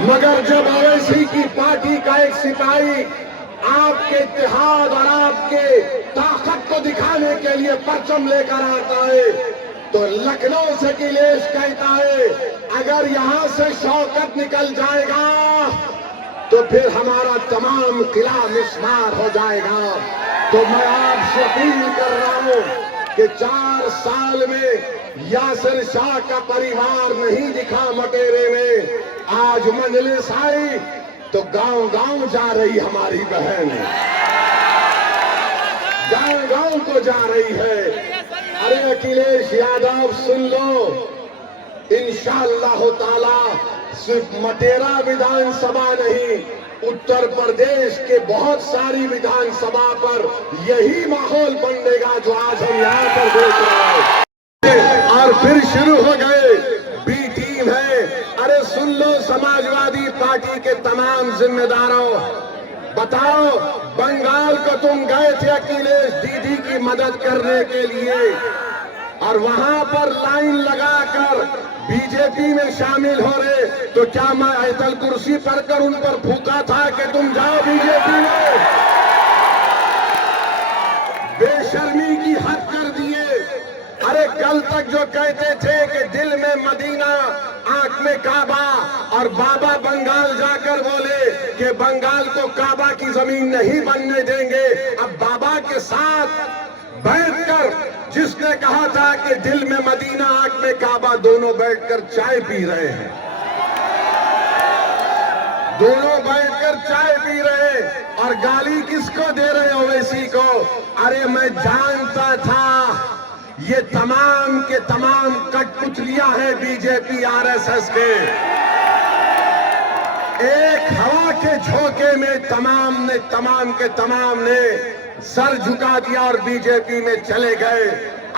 मगर जब ओवैसी की पार्टी का एक सिपाही आपके इत्तेहाद और आपके ताकत को दिखाने के लिए परचम लेकर आता है, तो लखनऊ से अखिलेश कहता है अगर यहां से शौकत निकल जाएगा तो फिर हमारा तमाम किला मिस्मार हो जाएगा। तो मैं आपसे अपील कर रहा हूं कि 4 साल में यासिर शाह का परिवार नहीं दिखा मटेरे में, आज मजलिस आई तो गांव गांव जा रही हमारी बहन, गांव गांव को जा रही है। अरे अखिलेश यादव सुन लो, इंशाअल्लाह ताला सिर्फ मटेरा विधानसभा नहीं, उत्तर प्रदेश के बहुत सारी विधानसभा पर यही माहौल बनेगा जो आज हम यहाँ पर देख रहे हैं। और फिर शुरू हो गए बी टीम है। अरे सुन लो समाजवादी पार्टी के तमाम जिम्मेदारों, बताओ बंगाल को तुम गए थे अखिलेश दीदी की मदद करने के लिए और वहां पर लाइन लगाकर बीजेपी में शामिल हो रहे, तो क्या मैं आयतल कुर्सी पर कर उन पर फूका था कि तुम जाओ बीजेपी में? बेशर्मी की हद कर दिए। अरे कल तक जो कहते थे कि दिल में मदीना आंख में काबा, और बाबा बंगाल जाकर बोले कि बंगाल को काबा की जमीन नहीं बनने देंगे, अब बाबा के साथ बैठकर जिसने कहा था कि दिल में मदीना आंख में काबा, दोनों बैठकर चाय पी रहे हैं, दोनों बैठकर चाय पी रहे और गाली किसको दे रहे ओवैसी को? अरे मैं जानता था ये तमाम के तमाम कठपुतलियां हैं बीजेपी आरएसएस के, एक हवा के झोंके में तमाम के तमाम ने सर झुका दिया और बीजेपी में चले गए।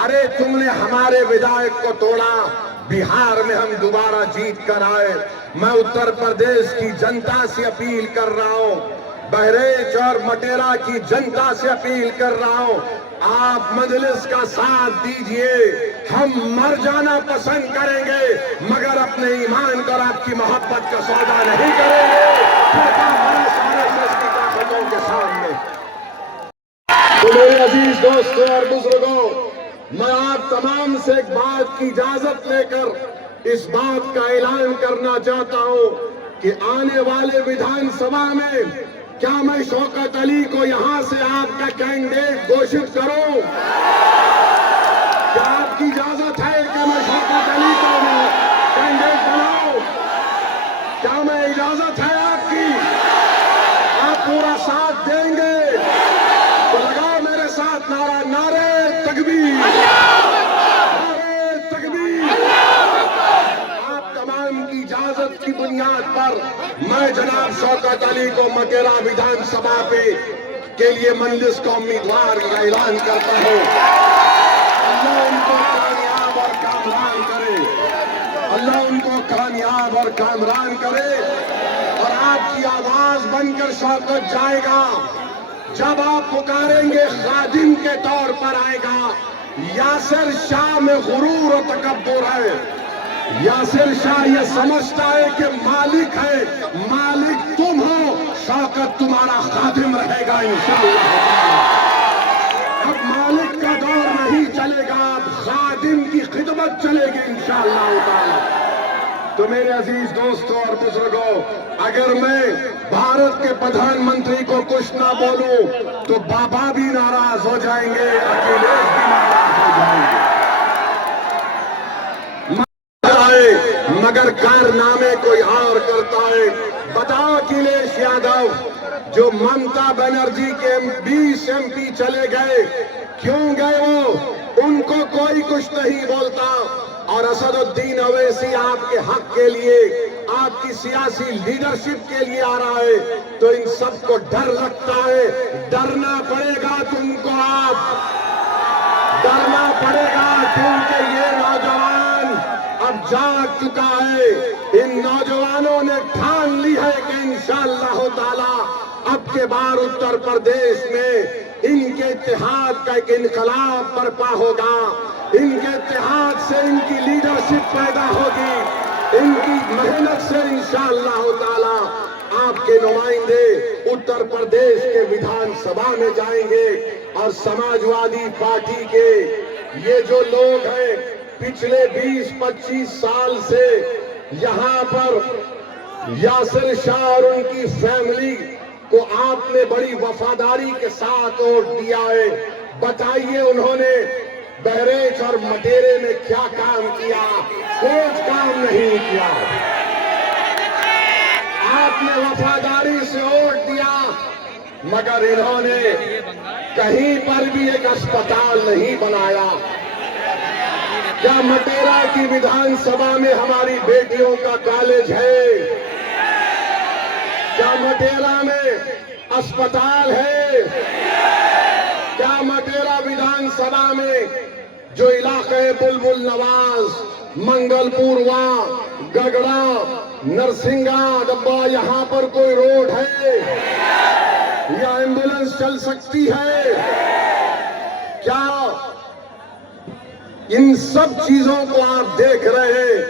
अरे तुमने हमारे विधायक को तोड़ा, बिहार में हम दोबारा जीत कर आए। मैं उत्तर प्रदेश की जनता से अपील कर रहा हूं, बहरेच और मटेरा की जनता से अपील कर रहा हूं, आप मजलिस का साथ दीजिए। हम मर जाना पसंद करेंगे मगर अपने ईमान और आपकी मोहब्बत का सौदा नहीं करेंगे के सामने। तो मेरे अजीज दोस्तों और बुजुर्गों, मैं आप तमाम से एक बात की इजाजत लेकर इस बात का ऐलान करना चाहता हूं कि आने वाले विधानसभा में क्या मैं शौकत अली को यहां से आपका कैंडिडेट घोषित करूं? क्या आपकी इजाजत है कि मैं शौकत अली को कैंडिडेट बनाऊं? क्या मैं इजाजत है आपकी? आप पूरा साथ देंगे तो लगाओ मेरे साथ नारा, नारे तकबीर, नारे तकबीर। आप तमाम की इजाजत की बुनियाद पर मैं जनाब शौकत अली को मटेरा विधानसभा के लिए मजलिस का उम्मीदवार का ऐलान करता हूं। अल्लाह उनको कामयाब और कामरान करे, अल्लाह उनको कामयाब और कामरान करे। और आपकी आवाज बनकर शौकत जाएगा, जब आप पुकारेंगे खादिम के तौर पर आएगा। यासिर शाह में गुरूर और तकब्बुर है, यासिर शाह ये समझता है कि मालिक है, मालिक तुम हो, शौकत तुम्हारा खादिम रहेगा इंशाअल्लाह। अब मालिक का दौर नहीं चलेगा, अब खादिम की खिदमत चलेगी इंशाअल्लाह। तो मेरे अजीज दोस्तों और बुजुर्गों, अगर मैं भारत के प्रधानमंत्री को कुछ ना बोलूं तो बाबा भी नाराज हो जाएंगे, अखिलेश भी नाराज हो जाएंगे। मगर कारनामे कोई और करता है। बताओ अखिलेश यादव जो ममता बनर्जी के 20 MP चले गए, क्यों गए वो? उनको कोई कुछ नहीं बोलता। और असदुद्दीन ओवैसी आपके हक के लिए, आपकी सियासी लीडरशिप के लिए आ रहा है, तो इन सबको डर लगता है। डरना पड़ेगा तुमको, आप डरना पड़ेगा, क्योंकि ये नौजवान अब जाग चुका है। इन नौजवानों ने ठान ली है कि इंशाअल्लाह ताला अब के बार उत्तर प्रदेश में इनके इत्तेहाद का एक इनकलाब बर्पा होगा, इनके इत्तेहाद से इनकी लीडरशिप पैदा होगी। इनकी मेहनत से इंशाअल्लाह ताला आपके नुमाइंदे उत्तर प्रदेश के विधानसभा में जाएंगे। और समाजवादी पार्टी के ये जो लोग हैं पिछले 20-25 साल से यहाँ पर यासिर शाह और उनकी फैमिली को आपने बड़ी वफादारी के साथ वोट दिया है। बताइए उन्होंने बहरेच और मटेरे में क्या काम किया? कुछ काम नहीं किया। आपने वफादारी से वोट दिया मगर इन्होंने कहीं पर भी एक अस्पताल नहीं बनाया। क्या मटेरा की विधानसभा में हमारी बेटियों का कॉलेज है? क्या मटेरा में अस्पताल है? क्या मटेरा विधानसभा में जो इलाके बुलबुल नवाज, मंगलपुरवा, गगड़ा, नरसिंगा डब्बा, यहाँ पर कोई रोड है या एम्बुलेंस चल सकती है? क्या इन सब चीजों को आप देख रहे हैं?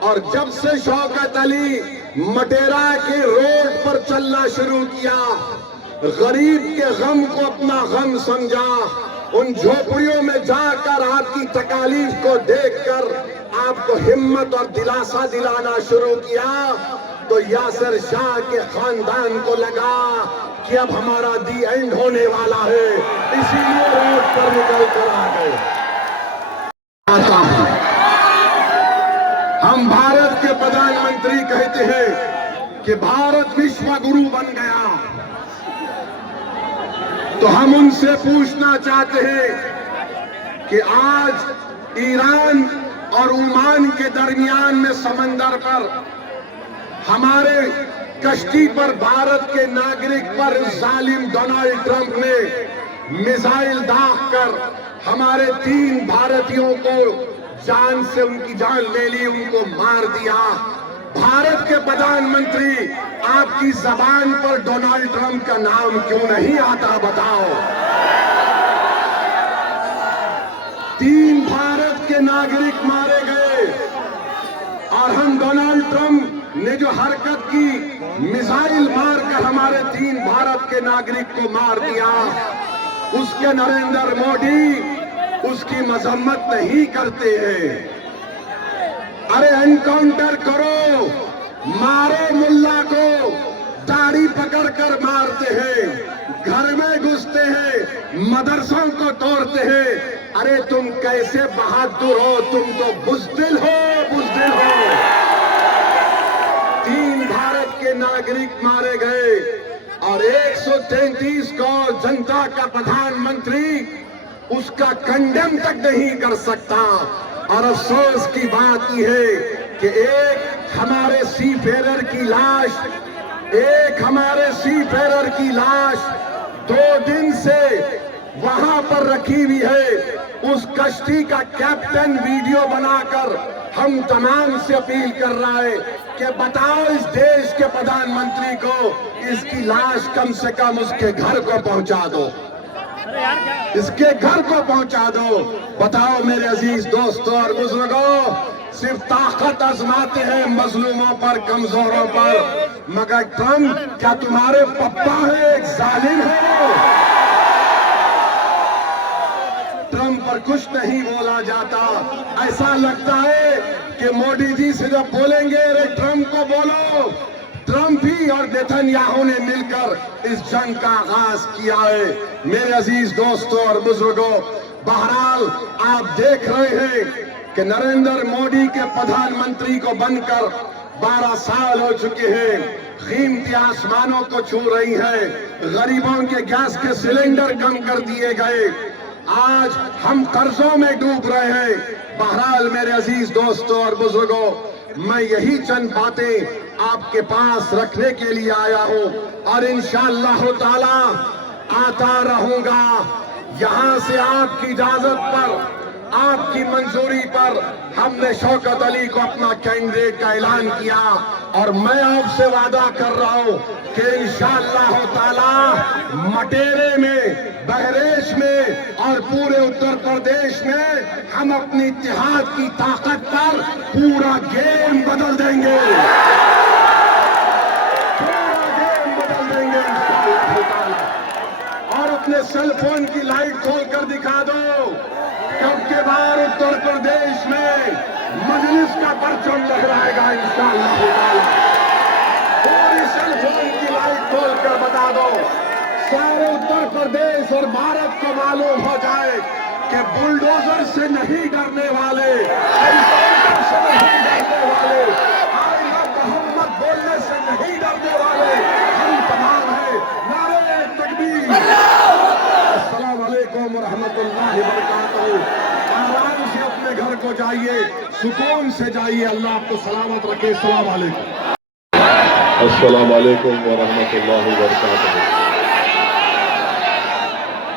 और जब से शौकत अली मटेरा के रोड पर चलना शुरू किया, गरीब के गम को अपना गम समझा, उन झोपड़ियों में जाकर आपकी तकालीफ को देखकर आपको हिम्मत और दिलासा दिलाना शुरू किया, तो यासिर शाह के खानदान को लगा कि अब हमारा दी एंड होने वाला है, इसीलिए रोड पर निकल कर आ गए। हम भारत के प्रधानमंत्री कहते हैं कि भारत विश्व गुरु बन गया, तो हम उनसे पूछना चाहते हैं कि आज ईरान और ओमान के दरमियान में समंदर पर हमारे कश्ती पर भारत के नागरिक पर जालिम डोनाल्ड ट्रंप ने मिसाइल दागकर हमारे 3 भारतीयों को जान से उनकी जान ले ली, उनको मार दिया। भारत के प्रधानमंत्री आपकी जबान पर डोनाल्ड ट्रंप का नाम क्यों नहीं आता? बताओ। 3 भारत के नागरिक मारे गए और हम डोनाल्ड ट्रंप ने जो हरकत की, मिसाइल मारकर हमारे 3 भारत के नागरिक को मार दिया, उसके नरेंद्र मोदी उसकी मजम्मत नहीं करते हैं। अरे एनकाउंटर करो, मारो मुल्ला को, दाढ़ी पकड़कर मारते हैं, घर में घुसते हैं, मदरसों को तोड़ते हैं। अरे तुम कैसे बहादुर हो? तुम तो बुज़दिल हो, बुज़दिल हो। 3 भारत के नागरिक मारे गए और 133 करोड़ जनता का प्रधानमंत्री उसका कंडेम तक नहीं कर सकता। और अफसोस की बात यह है कि एक हमारे सीफेरर की लाश 2 दिन से वहां पर रखी हुई है। उस कश्ती का कैप्टन वीडियो बनाकर हम तमाम से अपील कर रहा है कि बताओ इस देश के प्रधानमंत्री को इसकी लाश कम से कम उसके घर को पहुंचा दो, इसके घर को पहुंचा दो। बताओ मेरे अजीज दोस्तों और बुजुर्गों, सिर्फ ताकत आजमाते हैं मजलूमों पर, कमजोरों पर, मगर ट्रंप क्या तुम्हारे पप्पा है? एक जालिम है। ट्रंप पर कुछ नहीं बोला जाता। ऐसा लगता है कि मोदी जी से जब बोलेंगे अरे ट्रंप को बोलो, ट्रंप ही और नेतन्याहू ने मिलकर इस जंग का आगाज किया है। मेरे अजीज दोस्तों और बुजुर्गों, बहरहाल आप देख रहे हैं कि नरेंद्र मोदी के प्रधानमंत्री को बनकर 12 साल हो चुके हैं। कीमती आसमानों को छू रही है, गरीबों के गैस के सिलेंडर कम कर दिए गए, आज हम कर्जों में डूब रहे हैं। बहरहाल मेरे अजीज दोस्तों और बुजुर्गों, मैं यही चंद बातें आपके पास रखने के लिए आया हूं और इंशाअल्लाह ताला आता रहूंगा। यहां से आपकी इजाजत पर आपकी मंजूरी पर हमने शौकत अली को अपना कैंडिडेट का ऐलान किया और मैं आपसे वादा कर रहा हूं कि इंशाअल्लाह ताला मटेरे में, बहरेच में और पूरे उत्तर प्रदेश में हम अपनी इत्तेहाद की ताकत पर पूरा गेम बदल देंगे, पूरा गेम बदल देंगे इंशाअल्लाह ताला। और अपने सेल फोन की लाइट खोल कर दिखा दो कब के बार उत्तर प्रदेश में मजलिस का परचम लहराएगा इंशाअल्लाह ताला। पूरी सेल फोन की लाइट खोल कर बता दो, सारे उत्तर प्रदेश और भारत को मालूम हो जाए कि बुलडोजर से नहीं डरने वाले, हेलीकॉप्टर से नहीं डरने वाले, आई लव मोहम्मद बोलने से नहीं डरने वाले हम तमाम हैं। नारे तकबीर, अस्सलाम वालेकुम व रहमतुल्लाहि व बरकातहू। आराम से अपने घर को जाइए, सुकून से जाइए, अल्लाह आपको सलामत रखे। अस्सलाम वालेकुम। अस्सलाम वालेकुम व रहमतुल्लाहि व बरकातहू।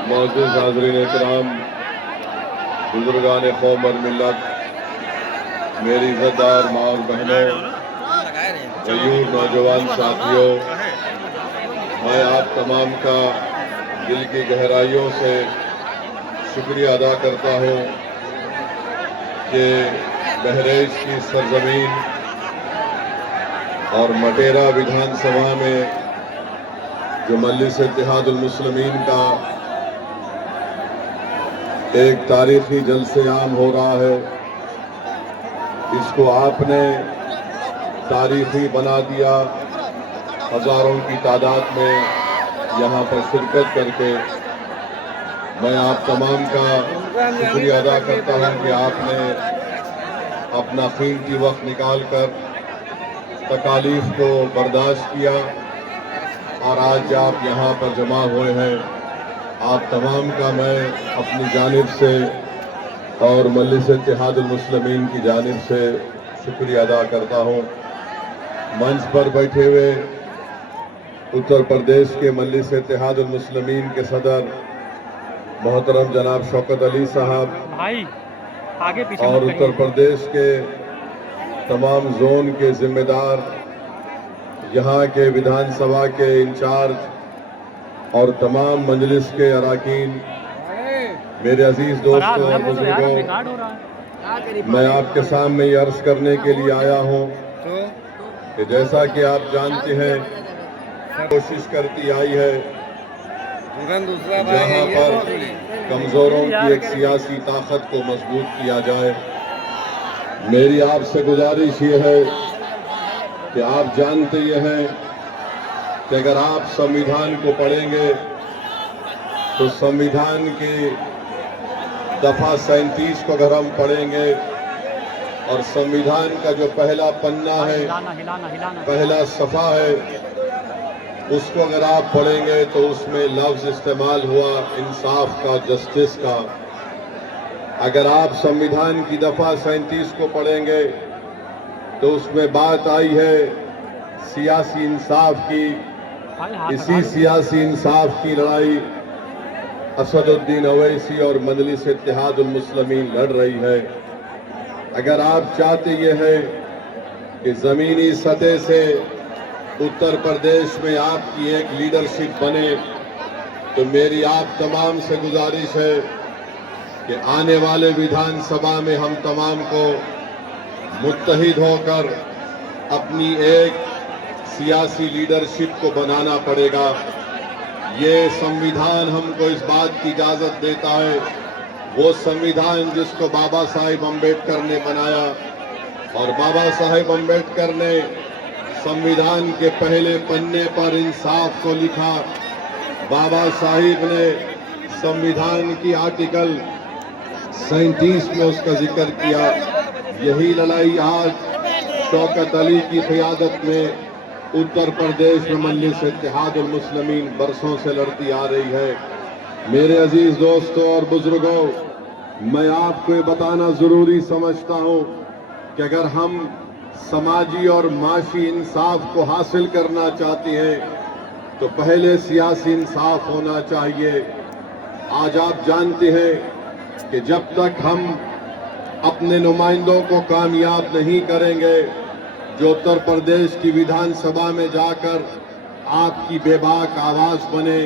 मौजूद हाज़रीन इकराम, बुजुर्गान कौम और मिल्लत, मेरी इज़्ज़तदार माँ और बहनों, मयूर नौजवान साथियों, मैं आप तमाम का दिल की गहराइयों से शुक्रिया अदा करता हूँ कि बहरेच की सरजमीन और मटेरा विधानसभा में जो मजलिस इत्तेहादुल मुस्लिमीन का एक तारीखी जलसे आम हो रहा है, इसको आपने तारीखी बना दिया। हजारों की तादाद में यहाँ पर शिरकत करके मैं आप तमाम का शुक्रिया अदा करता हूँ कि आपने अपना कीमती वक्त निकाल कर तकालीफ को बर्दाश्त किया और आज आप यहाँ पर जमा हुए हैं। आप तमाम का मैं अपनी जानिब से और मजलिस इत्तेहादुल मुस्लिमीन की जानिब से शुक्रिया अदा करता हूँ। मंच पर बैठे हुए उत्तर प्रदेश के मजलिस इत्तेहादुल मुस्लिमीन के सदर मोहतरम जनाब शौकत अली साहब और उत्तर प्रदेश के तमाम जोन के जिम्मेदार, यहाँ के विधानसभा के इंचार्ज और तमाम मजलिस के अराकीन, मेरे अजीज दोस्तों और बुजुर्गों, मैं आपके सामने ये अर्ज करने के लिए आया हूँ कि जैसा कि आप जानते हैं, कोशिश करती आई है जहाँ पर कमजोरों की एक सियासी ताकत को मजबूत किया जाए। मेरी आपसे गुजारिश ये है कि आप जानते ये हैं कि अगर आप संविधान को पढ़ेंगे तो संविधान की दफा 37 को अगर हम पढ़ेंगे और संविधान का जो पहला पन्ना है, पहला सफा है, उसको अगर आप पढ़ेंगे तो उसमें लफ्ज इस्तेमाल हुआ इंसाफ का, जस्टिस का। अगर आप संविधान की दफा 37 को पढ़ेंगे तो उसमें बात आई है सियासी इंसाफ की। इसी सियासी इंसाफ की लड़ाई असदुद्दीन अवैसी और मजलिस इत्तेहादुल मुस्लिमीन लड़ रही है। अगर आप चाहते ये हैं कि जमीनी सतह से उत्तर प्रदेश में आपकी एक लीडरशिप बने, तो मेरी आप तमाम से गुजारिश है कि आने वाले विधानसभा में हम तमाम को मुत्तहिद होकर अपनी एक सियासी लीडरशिप को बनाना पड़ेगा। ये संविधान हमको इस बात की इजाजत देता है, वो संविधान जिसको बाबा साहिब अम्बेडकर ने बनाया, और बाबा साहिब अम्बेडकर ने संविधान के पहले पन्ने पर इंसाफ को लिखा। बाबा साहिब ने संविधान की आर्टिकल 37 में उसका जिक्र किया। यही लड़ाई आज शौकत अली की क़ियादत में उत्तर प्रदेश में मजलिस इत्तेहादुल मुस्लिमीन बरसों से लड़ती आ रही है। मेरे अजीज दोस्तों और बुजुर्गों, मैं आपको ये बताना जरूरी समझता हूँ कि अगर हम समाजी और माशी इंसाफ को हासिल करना चाहते हैं तो पहले सियासी इंसाफ होना चाहिए। आज आप जानते हैं कि जब तक हम अपने नुमाइंदों को कामयाब नहीं करेंगे जो उत्तर प्रदेश की विधानसभा में जाकर आपकी बेबाक आवाज बने,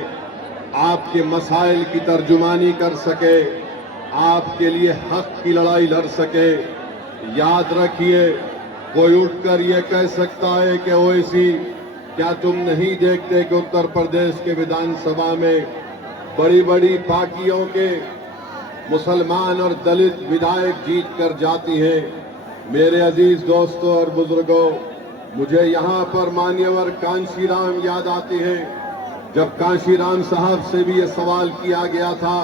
आपके मसाइल की तर्जुमानी कर सके, आपके लिए हक की लड़ाई लड़ सके। याद रखिए, कोई उठकर ये कह सकता है कि ओवैसी क्या तुम नहीं देखते कि उत्तर प्रदेश के विधानसभा में बड़ी बड़ी पार्टियों के मुसलमान और दलित विधायक जीत कर जाती हैं। मेरे अजीज दोस्तों और बुजुर्गों, मुझे यहाँ पर मान्यवर कांशीराम याद आते हैं। जब कांशीराम साहब से भी ये सवाल किया गया था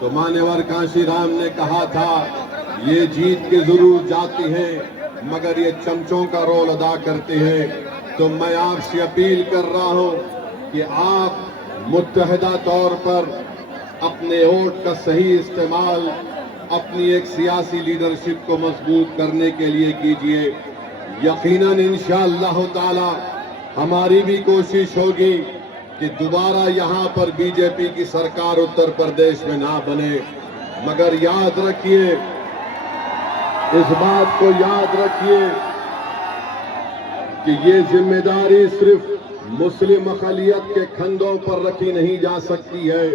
तो मान्यवर कांशीराम ने कहा था ये जीत के जरूर जाती हैं मगर ये चमचों का रोल अदा करते हैं। तो मैं आपसे अपील कर रहा हूं कि आप मुत्तहदा तौर पर अपने वोट का सही इस्तेमाल अपनी एक सियासी लीडरशिप को मजबूत करने के लिए कीजिए। यकीनन इंशाअल्लाह ताला हमारी भी कोशिश होगी कि दोबारा यहाँ पर बीजेपी की सरकार उत्तर प्रदेश में ना बने, मगर याद रखिए, इस बात को याद रखिए कि ये जिम्मेदारी सिर्फ मुस्लिम अक़लियत के कंधों पर रखी नहीं जा सकती है।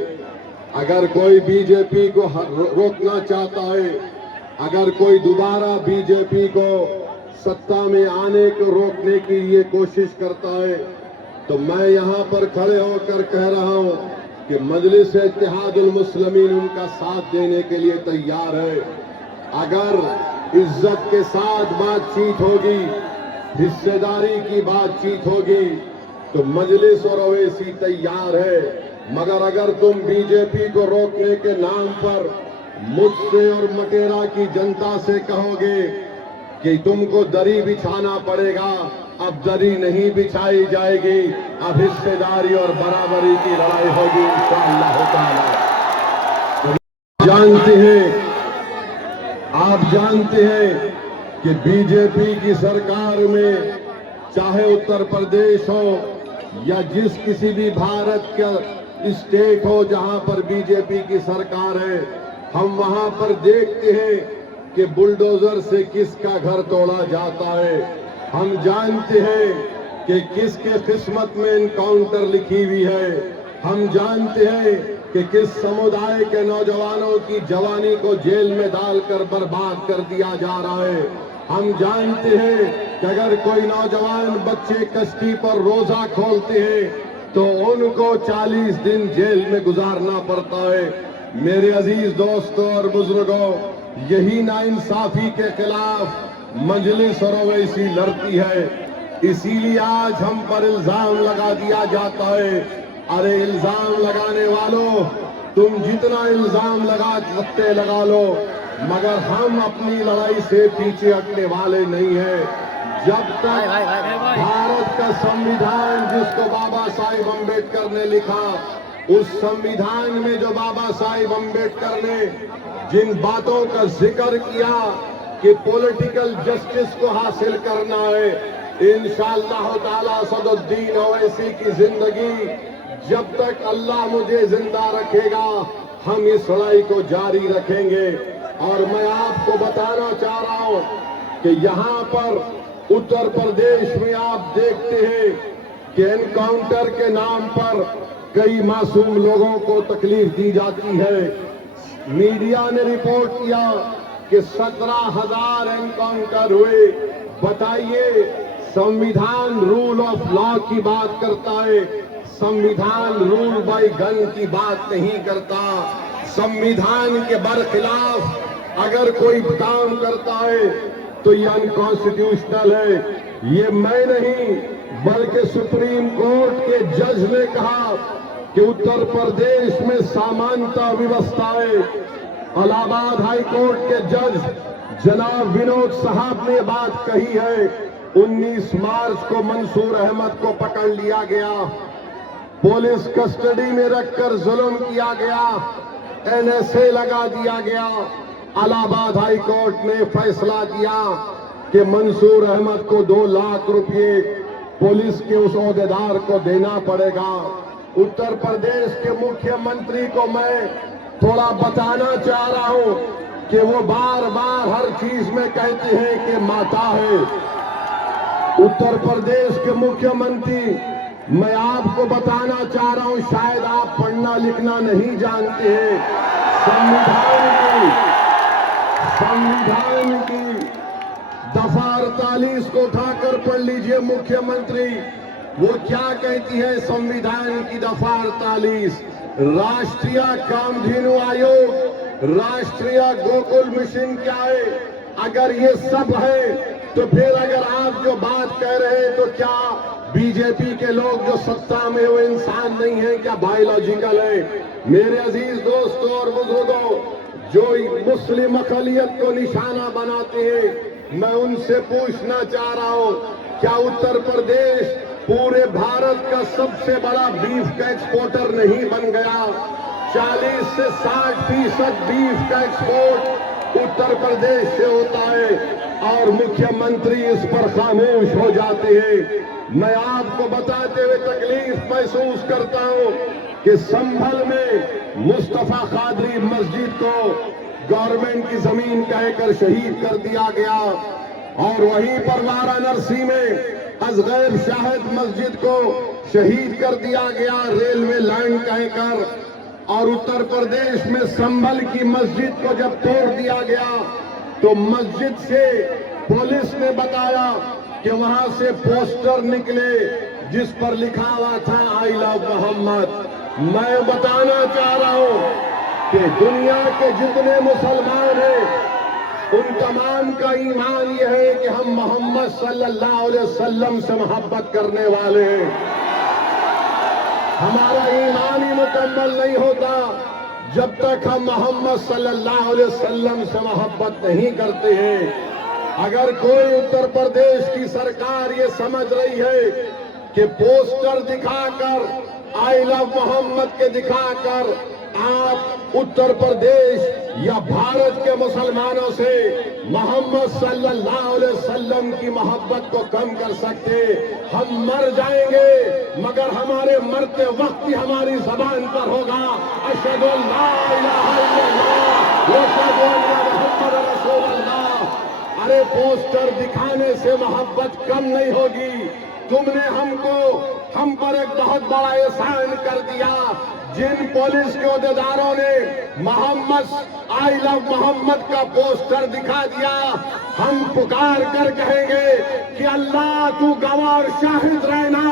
अगर कोई बीजेपी को रोकना चाहता है, अगर कोई दोबारा बीजेपी को सत्ता में आने को रोकने की ये कोशिश करता है, तो मैं यहाँ पर खड़े होकर कह रहा हूँ कि मजलिस इत्तेहादुल मुस्लिमीन उनका साथ देने के लिए तैयार है। अगर इज्जत के साथ बातचीत होगी, हिस्सेदारी की बातचीत होगी, तो मजलिस और ओवैसी तैयार है। मगर अगर तुम बीजेपी को रोकने के नाम पर मुझसे और मटेरा की जनता से कहोगे कि तुमको दरी बिछाना पड़ेगा, अब दरी नहीं बिछाई जाएगी, अब हिस्सेदारी और बराबरी की लड़ाई होगी इंशाअल्लाह ताला। आप जानते हैं कि बीजेपी की सरकार में चाहे उत्तर प्रदेश हो या जिस किसी भी भारत का स्टेट हो जहां पर बीजेपी की सरकार है, हम वहां पर देखते हैं कि बुलडोजर से किसका घर तोड़ा जाता है। हम जानते हैं कि किसके किस्मत में एनकाउंटर लिखी हुई है। हम जानते हैं कि किस समुदाय के नौजवानों की जवानी को जेल में डालकर बर्बाद कर दिया जा रहा है। हम जानते हैं कि अगर कोई नौजवान बच्चे कश्ती पर रोजा खोलते हैं तो उनको 40 दिन जेल में गुजारना पड़ता है। मेरे अजीज दोस्तों और बुजुर्गों, यही नाइंसाफी के खिलाफ मजलिस और ओवैसी लड़ती है। इसीलिए आज हम पर इल्जाम लगा दिया जाता है। अरे इल्जाम लगाने वालों, तुम जितना इल्जाम लगा सकते लगा लो, मगर हम अपनी लड़ाई से पीछे हटने वाले नहीं हैं। जब तक भारत का संविधान जिसको बाबा साहिब अम्बेडकर ने लिखा, उस संविधान में जो बाबा साहिब अम्बेडकर ने जिन बातों का जिक्र किया कि पॉलिटिकल जस्टिस को हासिल करना है, इंशाअल्लाह ताला सदुद्दीन ओवैसी की जिंदगी जब तक अल्लाह मुझे जिंदा रखेगा, हम इस लड़ाई को जारी रखेंगे। और मैं आपको बताना चाह रहा हूं कि यहाँ पर उत्तर प्रदेश में आप देखते हैं कि एनकाउंटर के नाम पर कई मासूम लोगों को तकलीफ दी जाती है। मीडिया ने रिपोर्ट किया कि 17,000 एनकाउंटर हुए। बताइए, संविधान रूल ऑफ लॉ की बात करता है, संविधान रूल बाय गन की बात नहीं करता। संविधान के बरखिलाफ अगर कोई काम करता है तो ये अनकॉन्स्टिट्यूशनल है। ये मैं नहीं बल्कि सुप्रीम कोर्ट के जज ने कहा कि उत्तर प्रदेश में समानता व्यवस्था है। इलाहाबाद हाई कोर्ट के जज जनाब विनोद साहब ने बात कही है। 19 मार्च को मंसूर अहमद को पकड़ लिया गया, पुलिस कस्टडी में रखकर जुल्म किया गया, NSA लगा दिया गया। इलाहाबाद हाई कोर्ट ने फैसला दिया कि मंसूर अहमद को 2 लाख रुपए पुलिस के उस ओहदेदार को देना पड़ेगा। उत्तर प्रदेश के मुख्यमंत्री को मैं थोड़ा बताना चाह रहा हूं कि वो बार बार हर चीज में कहते हैं कि माता है। उत्तर प्रदेश के मुख्यमंत्री, मैं आपको बताना चाह रहा हूं, शायद आप पढ़ना लिखना नहीं जानते हैं। संविधान की दफा 48 को उठाकर पढ़ लीजिए मुख्यमंत्री। वो क्या कहती है संविधान की दफा 48? राष्ट्रीय कामधेनु आयोग, राष्ट्रीय गोकुल मिशन क्या है? अगर ये सब है तो फिर अगर आप जो बात कह रहे हैं तो क्या बीजेपी के लोग जो सत्ता में वो इंसान नहीं है, क्या बायोलॉजिकल है? मेरे अजीज दोस्तों और बुजुर्गों, जो मुस्लिम अकलियत को निशाना बनाते हैं, मैं उनसे पूछना चाह रहा हूं, क्या उत्तर प्रदेश पूरे भारत का सबसे बड़ा बीफ का एक्सपोर्टर नहीं बन गया? 40 से 60% बीफ का एक्सपोर्ट उत्तर प्रदेश से होता है और मुख्यमंत्री इस पर खामोश हो जाते हैं। मैं आपको बताते हुए तकलीफ महसूस करता हूं कि संभल में मुस्तफा कादरी मस्जिद को गवर्नमेंट की जमीन कहकर शहीद कर दिया गया और वहीं पर वाराणसी में असगैर शाहिद मस्जिद को शहीद कर दिया गया रेलवे लाइन कहकर। और उत्तर प्रदेश में संभल की मस्जिद को जब तोड़ दिया गया तो मस्जिद से पुलिस ने बताया कि वहां से पोस्टर निकले जिस पर लिखा हुआ था आई लव मोहम्मद। मैं बताना चाह रहा हूं कि दुनिया के जितने मुसलमान हैं उन तमाम का ईमान यह है कि हम मोहम्मद सल्लल्लाहु अलैहि वसल्लम से मोहब्बत करने वाले हैं। हमारा ईमान ही मुकम्मल नहीं होता जब तक हम मोहम्मद सल्लल्लाहु अलैहि वसल्लम से मोहब्बत नहीं करते हैं। अगर कोई उत्तर प्रदेश की सरकार ये समझ रही है कि पोस्टर दिखाकर आई लव मोहम्मद के दिखाकर आप उत्तर प्रदेश या भारत के मुसलमानों से मोहम्मद सल्लल्लाहु अलैहि वसल्लम की मोहब्बत को कम कर सकते, हम मर जाएंगे मगर हमारे मरते वक्त ही हमारी जबान पर होगा अशहदु अल्ला इलाहा इल्लल्लाह व अशहदु अन्ना मुहम्मद रसूलुल्लाह। अरे पोस्टर दिखाने से मोहब्बत कम नहीं होगी। तुमने हम पर एक बहुत बड़ा एहसान कर दिया। जिन पुलिस के अहदेदारों ने मोहम्मद आई लव मोहम्मद का पोस्टर दिखा दिया, हम पुकार कर कहेंगे कि अल्लाह तू गवाह और शाहिद रहना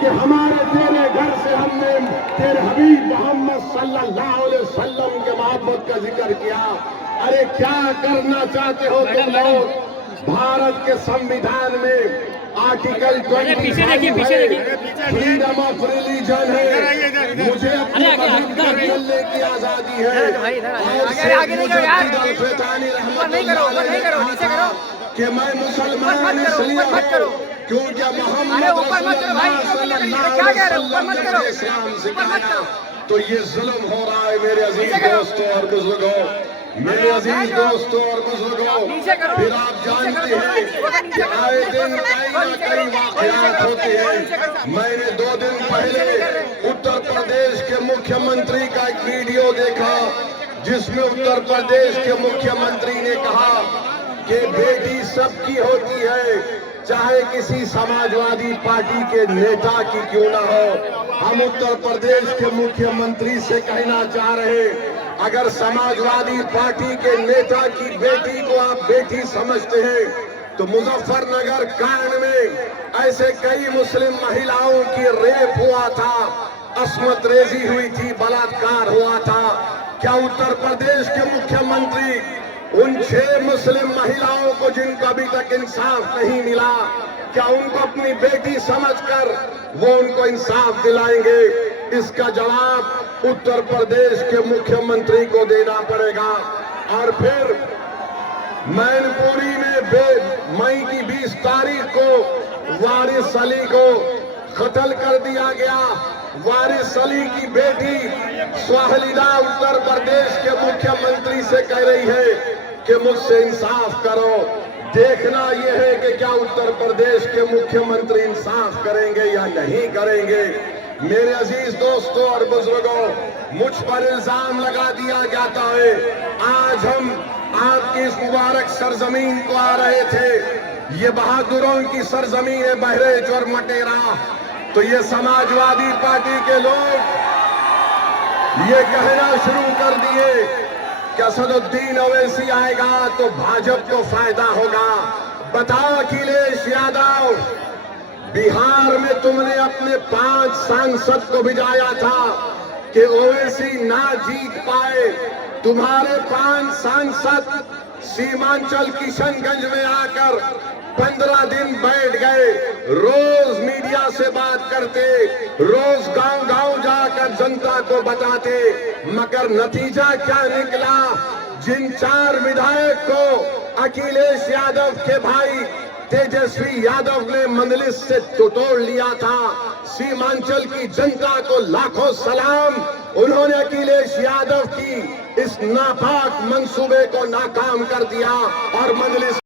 कि हमारे तेरे घर से हमने तेरे हबीब मोहम्मद सल्लल्लाहु अलैहि वसल्लम के मोहब्बत का जिक्र किया। अरे क्या करना चाहते हो तुम लोग? भारत के संविधान में आर्टिकल 25 फ्रीडम ऑफ रिलीजन है, मुझे अपने मजहब का बोलने की आजादी है। कि मैं मुसलमान इसलिए क्योंकि मोहम्मद इस्लाम सिखाया। तो ये जुल्म हो रहा है मेरे अजीज दोस्तों और बुजुर्गों, मेरे अजीज दोस्तों और बुजुर्गों। फिर आप जानते हैं कि आए दिन कई ना कई वाकयात होते हैं। मैंने 2 दिन पहले उत्तर प्रदेश के मुख्यमंत्री का एक वीडियो देखा जिसमें उत्तर प्रदेश के मुख्यमंत्री ने कहा कि बेटी सबकी होती है, चाहे किसी समाजवादी पार्टी के नेता की क्यों ना हो। हम उत्तर प्रदेश के मुख्यमंत्री से कहना चाह रहे, अगर समाजवादी पार्टी के नेता की बेटी को आप बेटी समझते हैं तो मुजफ्फरनगर कांड में ऐसे कई मुस्लिम महिलाओं की रेप हुआ था, अस्मत रेजी हुई थी, बलात्कार हुआ था। क्या उत्तर प्रदेश के मुख्यमंत्री उन 6 मुस्लिम महिलाओं को जिनको अभी तक इंसाफ नहीं मिला, क्या उनको अपनी बेटी समझकर वो उनको इंसाफ दिलाएंगे? इसका जवाब उत्तर प्रदेश के मुख्यमंत्री को देना पड़ेगा। और फिर मैनपुरी में मई की 20 तारीख को वारिस अली को कत्ल कर दिया गया। वारिस अली की बेटी स्वाहलिदा उत्तर प्रदेश के मुख्यमंत्री से कह रही है कि मुझसे इंसाफ करो। देखना यह है कि क्या उत्तर प्रदेश के मुख्यमंत्री इंसाफ करेंगे या नहीं करेंगे। मेरे अजीज दोस्तों और बुजुर्गों, मुझ पर इल्जाम लगा दिया जाता है। आज हम आपकी इस मुबारक सरजमीन को आ रहे थे, ये बहादुरों की सरजमीन है बहरेच और मटेरा। तो ये समाजवादी पार्टी के लोग ये कहना शुरू कर दिए कि असदुद्दीन ओवैसी आएगा तो भाजपा को फायदा होगा। बताओ अखिलेश यादव, बिहार में तुमने अपने 5 सांसद को भिजाया था कि ओवैसी ना जीत पाए। तुम्हारे 5 सांसद सीमांचल किशनगंज में आकर 15 दिन बैठ गए, रोज मीडिया से बात करते, रोज गांव-गांव जाकर जनता को बताते, मगर नतीजा क्या निकला? जिन 4 विधायक को अखिलेश यादव के भाई तेजस्वी यादव ने मंदलिस से टटोल लिया था, सीमांचल की जनता को लाखों सलाम। उन्होंने अखिलेश यादव की इस नापाक मंसूबे को नाकाम कर दिया और मंदलिस